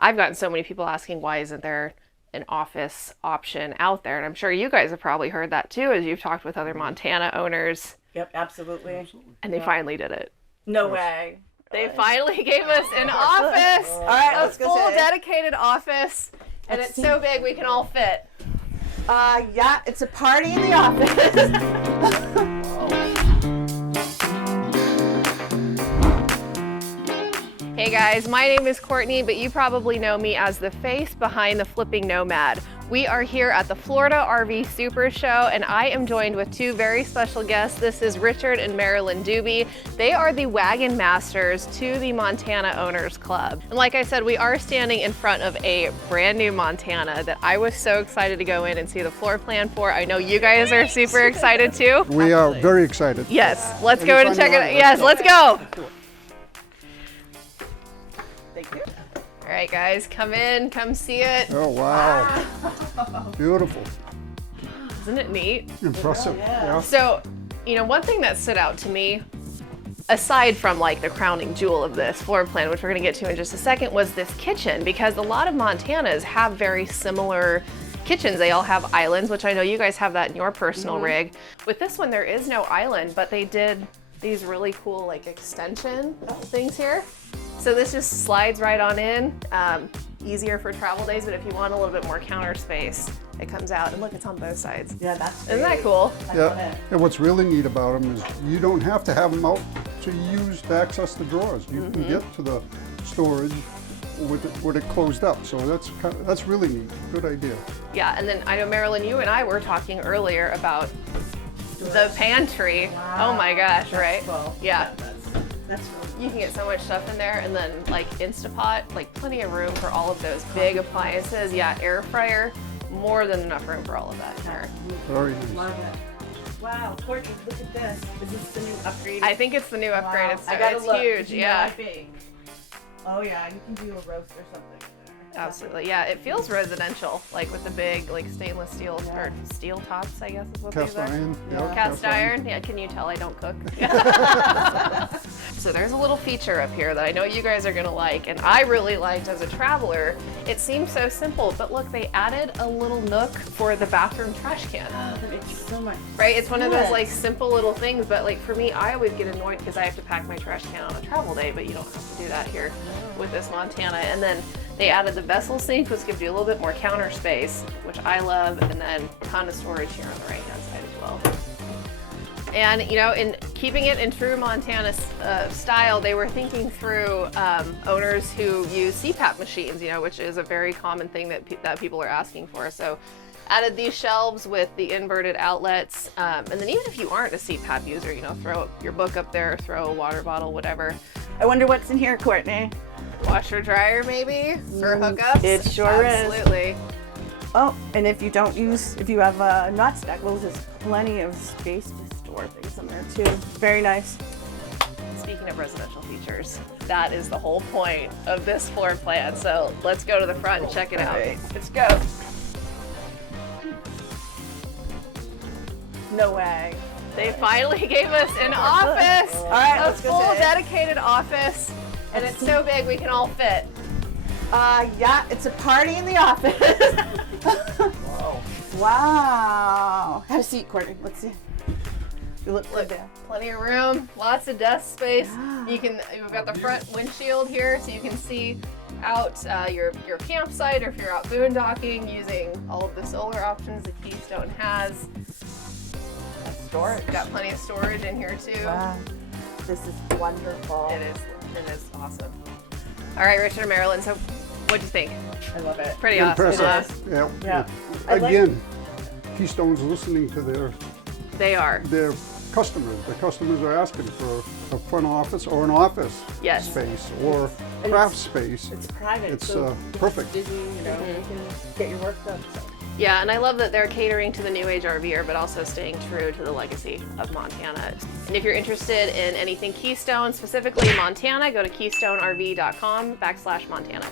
I've gotten so many people asking, why isn't there an office option out there? And I'm sure you guys have probably heard that too, as you've talked with other Montana owners. Yep, absolutely. And they finally did it. No way. They finally gave us an office. All right, a let's go full see. dedicated office. And it's so big we can all fit. Yeah, it's a party in the office. Hey guys, my name is Courtney, but you probably know me as the face behind the Flipping Nomad. We are here at the Florida RV Super Show, and I am joined with two very special guests. This is Richard and Marilyn Doobie. They are the wagon masters to the Montana Owners Club. And like I said, we are standing in front of a brand new Montana that I was so excited to go in and see the floor plan for. I know you guys are super excited too. We are very excited. Yes, let's go and check it out. Yes, let's go. Thank you. All right, guys, come in, come see it. Oh, wow. Beautiful. Isn't it neat? Impressive. Yeah. So, you know, one thing that stood out to me, aside from like the crowning jewel of this floor plan, which we're gonna get to in just a second, was this kitchen, because a lot of Montanas have very similar kitchens. They all have islands, which I know you guys have that in your personal rig. With this one, there is no island, but they did these really cool like extension things here. So this just slides right on in, easier for travel days, but if you want a little bit more counter space, it comes out, and look, it's on both sides. Yeah, that's Isn't that cool? Yeah. And what's really neat about them is you don't have to have them out to access the drawers. You can get to the storage with it closed up. So that's really neat. Good idea. Yeah, and then I know, Marilyn, you and I were talking earlier about the pantry. Wow. Oh my gosh, right? Cool. Yeah. That's really You can get so much stuff in there, and then like Instapot, like plenty of room for all of those big appliances. Yeah, air fryer, more than enough room for all of that in there. Very nice. love it. Wow, Courtney, look at this. Is this the new upgrade? I think it's the new upgrade. Wow. I gotta It's look. huge, You know yeah. I bake. Oh yeah, you can do a roast or something in there. Absolutely, yeah. It feels residential, like with the big like stainless steel or steel tops, I guess is what Cast these are. iron. Yeah. Cast iron, yeah, can you tell I don't cook? So there's a little feature up here that I know you guys are gonna like, and I really liked as a traveler. It seems so simple, but look, they added a little nook for the bathroom trash can. Oh, that makes so much. Right, it's one of those sense. like simple little things, but like for me, I always get annoyed because I have to pack my trash can on a travel day, but you don't have to do that here with this Montana. And then they added the vessel sink, which gives you a little bit more counter space, which I love, and then a ton of storage here on the right-hand side as well. And you know, in keeping it in true Montana style, they were thinking through owners who use CPAP machines, you know, which is a very common thing that people are asking for. So added these shelves with the inverted outlets, and then even if you aren't a CPAP user, you know, throw your book up there, throw a water bottle, whatever. I wonder what's in here, Courtney. Washer dryer maybe for hookups. It sure Absolutely. is. Oh, and if you have not stackables, there's plenty of space to store things in there too. Very nice. Speaking of residential features, that is the whole point of this floor plan. So let's go to the front and check it out. Alright. Let's go. No way. They finally gave us an office. All right, a let's go full see it. dedicated office, and it's so big we can all fit. Yeah, it's a party in the office. Wow. Have a seat, Courtney. Let's see. You look good there. Plenty of room, lots of desk space. Yeah. You've got the front windshield here, so you can see out your campsite, or if you're out boondocking using all of the solar options that Keystone has. Storage. Got plenty of storage in here too. Wow. This is wonderful. It is awesome. All right, Richard and Marilyn, so what'd you think? I love it. Pretty awesome. Impressive. Huh? Yeah. I like- Again, Keystone's listening to They are. their customers. The customers are asking for a front office or an office Yes. space or And craft space. It's private. It's, so perfect. Disney, you know, you can get your work done. So. Yeah, and I love that they're catering to the new age RVer, but also staying true to the legacy of Montana. And if you're interested in anything Keystone, specifically Montana, go to keystonerv.com/Montana.